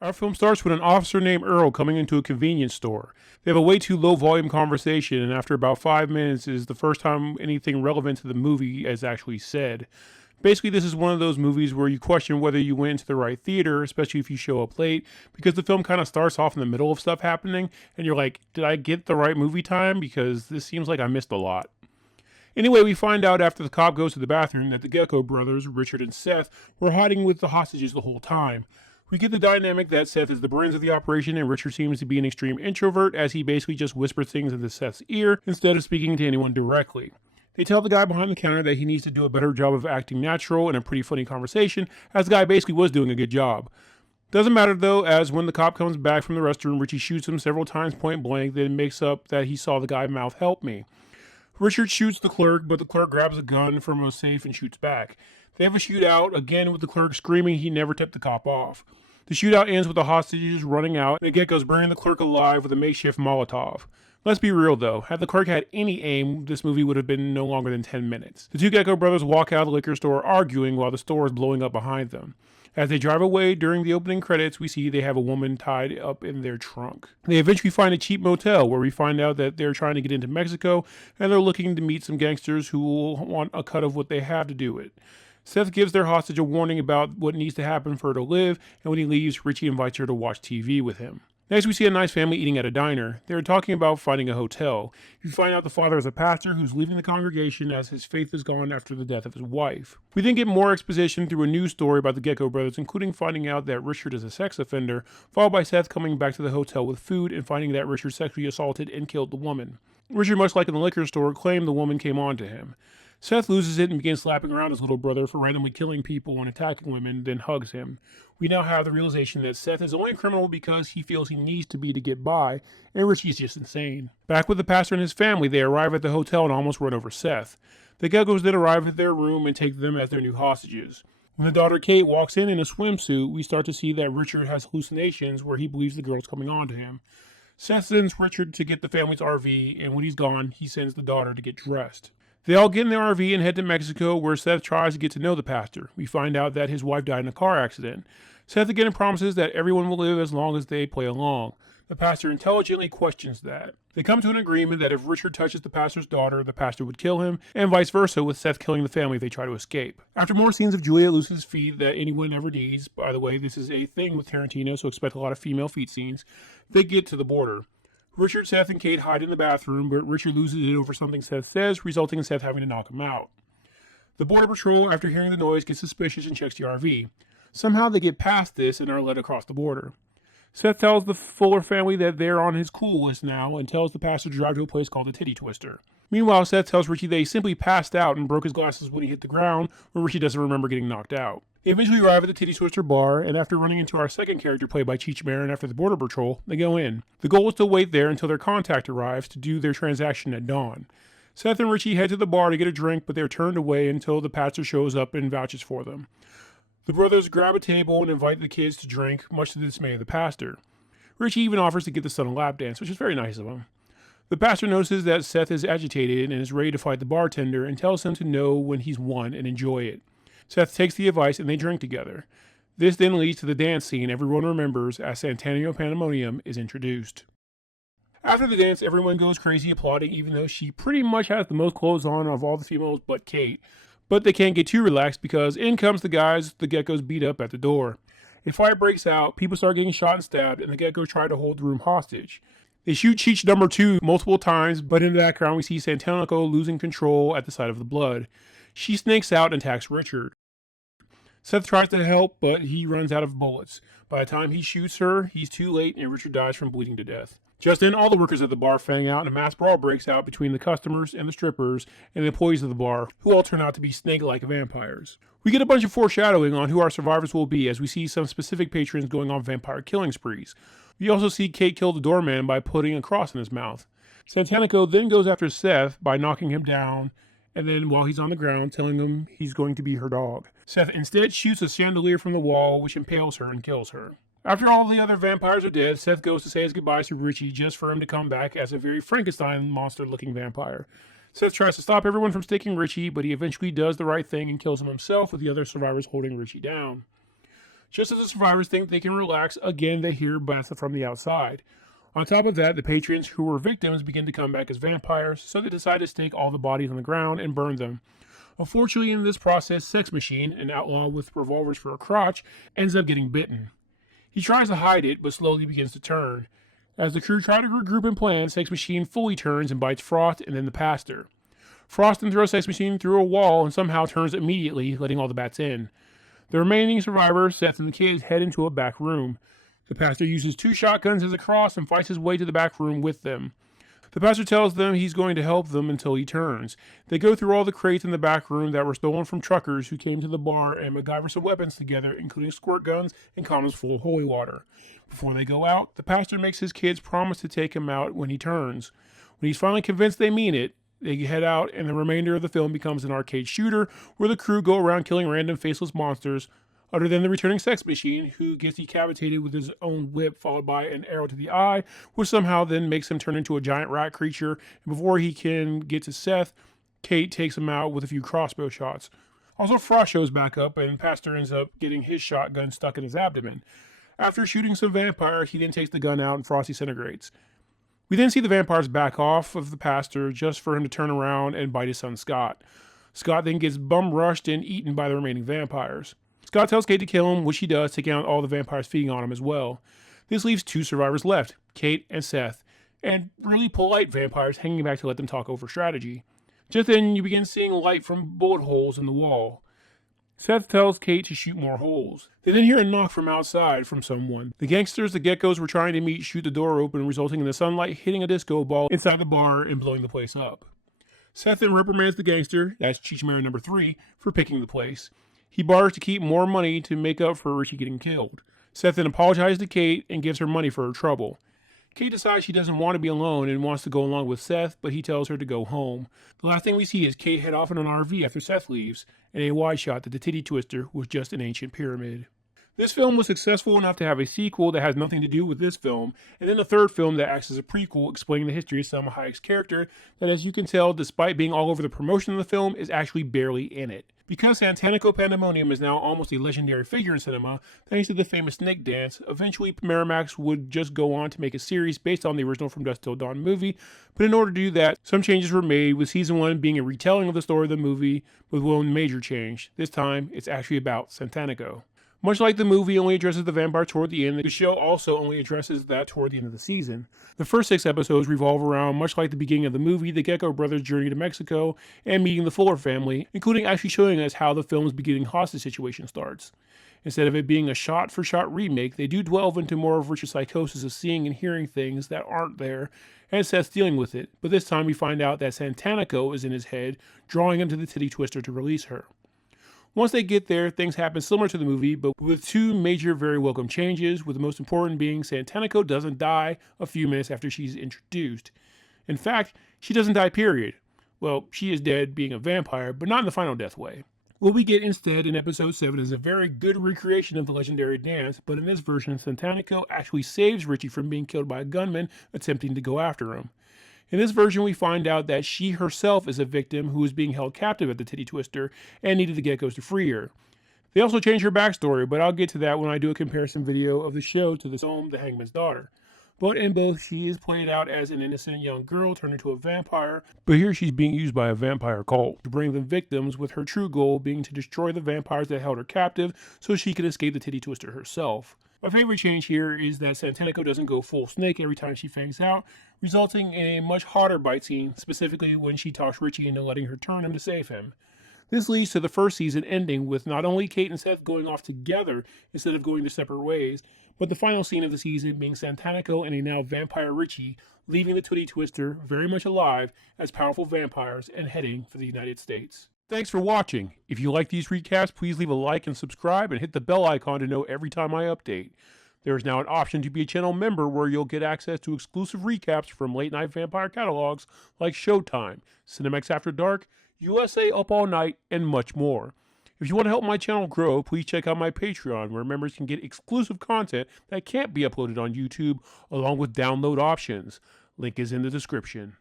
Our film starts with an officer named Earl coming into a convenience store. They have a way too low volume conversation, and after about 5 minutes is the first time anything relevant to the movie is actually said. Basically, this is one of those movies where you question whether you went to the right theater, especially if you show up late, because the film kind of starts off in the middle of stuff happening, and you're like, did I get the right movie time? Because this seems like I missed a lot. Anyway, we find out after the cop goes to the bathroom that the Gecko brothers, Richard and Seth, were hiding with the hostages the whole time. We get the dynamic that Seth is the brains of the operation and Richard seems to be an extreme introvert as he basically just whispers things into Seth's ear instead of speaking to anyone directly. They tell the guy behind the counter that he needs to do a better job of acting natural in a pretty funny conversation, as the guy basically was doing a good job. Doesn't matter though, as when the cop comes back from the restroom, Richie shoots him several times point blank, then makes up that he saw the guy mouth "help me." Richard shoots the clerk, but the clerk grabs a gun from a safe and shoots back. They have a shootout, again with the clerk screaming he never tipped the cop off. The shootout ends with the hostages running out, and the Geckos burning the clerk alive with a makeshift Molotov. Let's be real though, had the clerk had any aim, this movie would have been no longer than 10 minutes. The two Gecko brothers walk out of the liquor store arguing while the store is blowing up behind them. As they drive away during the opening credits, we see they have a woman tied up in their trunk. They eventually find a cheap motel where we find out that they're trying to get into Mexico and they're looking to meet some gangsters who will want a cut of what they have to do it. Seth gives their hostage a warning about what needs to happen for her to live, and when he leaves, Richie invites her to watch TV with him. Next, we see a nice family eating at a diner. They're talking about finding a hotel. You find out the father is a pastor who's leaving the congregation as his faith is gone after the death of his wife. We then get more exposition through a news story about the Gecko brothers, including finding out that Richard is a sex offender, followed by Seth coming back to the hotel with food and finding that Richard sexually assaulted and killed the woman. Richard, much like in the liquor store, claimed the woman came on to him. Seth loses it and begins slapping around his little brother for randomly killing people and attacking women, then hugs him. We now have the realization that Seth is only a criminal because he feels he needs to be to get by, and Richie's just insane. Back with the pastor and his family, they arrive at the hotel and almost run over Seth. The Geckos then arrive at their room and take them as their new hostages. When the daughter Kate walks in a swimsuit, we start to see that Richard has hallucinations where he believes the girl's coming on to him. Seth sends Richard to get the family's RV, and when he's gone, he sends the daughter to get dressed. They all get in their RV and head to Mexico, where Seth tries to get to know the pastor. We find out that his wife died in a car accident. Seth again promises that everyone will live as long as they play along. The pastor intelligently questions that. They come to an agreement that if Richard touches the pastor's daughter, the pastor would kill him, and vice versa, with Seth killing the family if they try to escape. After more scenes of Juliet Luce's feet that anyone ever needs, by the way, this is a thing with Tarantino, so expect a lot of female feet scenes, they get to the border. Richard, Seth, and Kate hide in the bathroom, but Richard loses it over something Seth says, resulting in Seth having to knock him out. The border patrol, after hearing the noise, gets suspicious and checks the RV. Somehow they get past this and are led across the border. Seth tells the Fuller family that they're on his cool list now and tells the pastor to drive to a place called the Titty Twister. Meanwhile, Seth tells Richie that he simply passed out and broke his glasses when he hit the ground, where Richie doesn't remember getting knocked out. They eventually arrive at the Titty Twister bar, and after running into our second character played by Cheech Marin after the border patrol, they go in. The goal is to wait there until their contact arrives to do their transaction at dawn. Seth and Richie head to the bar to get a drink, but they're turned away until the pastor shows up and vouches for them. The brothers grab a table and invite the kids to drink, much to the dismay of the pastor. Richie even offers to get the son a lap dance, which is very nice of him. The pastor notices that Seth is agitated and is ready to fight the bartender and tells him to know when he's won and enjoy it. Seth takes the advice and they drink together. This then leads to the dance scene everyone remembers as Santanico Pandemonium is introduced. After the dance, everyone goes crazy applauding, even though she pretty much has the most clothes on of all the females but Kate. But they can't get too relaxed because in comes the guys the Geckos beat up at the door. A fight breaks out, people start getting shot and stabbed, and the Geckos try to hold the room hostage. They shoot Cheech number 2 multiple times, but in the background we see Santanico losing control at the sight of the blood. She snakes out and attacks Richard. Seth tries to help, but he runs out of bullets. By the time he shoots her, he's too late and Richard dies from bleeding to death. Just then, all the workers at the bar fang out and a mass brawl breaks out between the customers and the strippers and the employees of the bar, who all turn out to be snake-like vampires. We get a bunch of foreshadowing on who our survivors will be as we see some specific patrons going on vampire killing sprees. We also see Kate kill the doorman by putting a cross in his mouth. Santanico then goes after Seth by knocking him down, and then while he's on the ground, telling him he's going to be her dog. Seth instead shoots a chandelier from the wall, which impales her and kills her. After all the other vampires are dead, Seth goes to say his goodbyes to Richie just for him to come back as a very Frankenstein monster-looking vampire. Seth tries to stop everyone from sticking Richie, but he eventually does the right thing and kills him himself with the other survivors holding Richie down. Just as the survivors think they can relax, again they hear blasts from the outside. On top of that, the patrons who were victims begin to come back as vampires, so they decide to stake all the bodies on the ground and burn them. Unfortunately, in this process, Sex Machine, an outlaw with revolvers for a crotch, ends up getting bitten. He tries to hide it, but slowly begins to turn. As the crew try to regroup and plan, Sex Machine fully turns and bites Frost and then the pastor. Frost then throws Sex Machine through a wall and somehow turns immediately, letting all the bats in. The remaining survivors, Seth and the kids, head into a back room. The pastor uses 2 shotguns as a cross and fights his way to the back room with them. The pastor tells them he's going to help them until he turns. They go through all the crates in the back room that were stolen from truckers who came to the bar and MacGyver some weapons together, including squirt guns and condoms full of holy water. Before they go out, the pastor makes his kids promise to take him out when he turns. When he's finally convinced they mean it, they head out and the remainder of the film becomes an arcade shooter where the crew go around killing random faceless monsters, other than the returning Sex Machine, who gets decapitated with his own whip followed by an arrow to the eye, which somehow then makes him turn into a giant rat creature. And before he can get to Seth, Kate takes him out with a few crossbow shots. Also, Frost shows back up, and Pastor ends up getting his shotgun stuck in his abdomen. After shooting some vampires, he then takes the gun out and Frost disintegrates. We then see the vampires back off of the pastor just for him to turn around and bite his son Scott. Scott then gets bum rushed and eaten by the remaining vampires. Scott tells Kate to kill him, which she does, taking out all the vampires feeding on him as well. This leaves 2 survivors left, Kate and Seth, and really polite vampires hanging back to let them talk over strategy. Just then, you begin seeing light from bullet holes in the wall. Seth tells Kate to shoot more holes. They then hear a knock from outside from someone. The gangsters the geckos were trying to meet shoot the door open, resulting in the sunlight hitting a disco ball inside the bar and blowing the place up. Seth then reprimands the gangster, that's Chichimera number 3, for picking the place. He borrows to keep more money to make up for Richie getting killed. Seth then apologizes to Kate and gives her money for her trouble. Kate decides she doesn't want to be alone and wants to go along with Seth, but he tells her to go home. The last thing we see is Kate head off in an RV after Seth leaves, and a wide shot that the titty twister was just an ancient pyramid. This film was successful enough to have a sequel that has nothing to do with this film, and then a third film that acts as a prequel explaining the history of Salma Hayek's character that, as you can tell, despite being all over the promotion of the film, is actually barely in it. Because Santanico Pandemonium is now almost a legendary figure in cinema, thanks to the famous snake dance, eventually Miramax would just go on to make a series based on the original From Dusk Till Dawn movie, but in order to do that, some changes were made, with season 1 being a retelling of the story of the movie, with one major change. This time, it's actually about Santanico. Much like the movie only addresses the vampire toward the end, the show also only addresses that toward the end of the season. The first 6 episodes revolve around, much like the beginning of the movie, the Gecko brothers' journey to Mexico and meeting the Fuller family, including actually showing us how the film's beginning hostage situation starts. Instead of it being a shot-for-shot remake, they do delve into more of Richard's psychosis of seeing and hearing things that aren't there, and Seth's dealing with it, but this time we find out that Santanico is in his head, drawing him to the titty twister to release her. Once they get there, things happen similar to the movie, but with 2 major very welcome changes, with the most important being Santanico doesn't die a few minutes after she's introduced. In fact, she doesn't die, period. Well, she is dead being a vampire, but not in the final death way. What we get instead in episode 7 is a very good recreation of the legendary dance, but in this version, Santanico actually saves Richie from being killed by a gunman attempting to go after him. In this version, we find out that she herself is a victim who is being held captive at the Titty Twister and needed the geckos to free her. They also change her backstory, but I'll get to that when I do a comparison video of the show to the film The Hangman's Daughter. But in both, she is played out as an innocent young girl turned into a vampire, but here she's being used by a vampire cult to bring them victims, with her true goal being to destroy the vampires that held her captive so she can escape the Titty Twister herself. My favorite change here is that Santanico doesn't go full snake every time she fangs out, resulting in a much hotter bite scene, specifically when she talks Richie into letting her turn him to save him. This leads to the first season ending with not only Kate and Seth going off together instead of going their separate ways, but the final scene of the season being Santanico and a now vampire Richie leaving the Titty Twister very much alive as powerful vampires and heading for the United States. Thanks for watching. If you like these recaps, please leave a like and subscribe and hit the bell icon to know every time I update. There is now an option to be a channel member where you'll get access to exclusive recaps from late night vampire catalogs like Showtime, Cinemax After Dark, USA Up All Night, and much more. If you want to help my channel grow, please check out my Patreon, where members can get exclusive content that can't be uploaded on YouTube, along with download options. Link is in the description.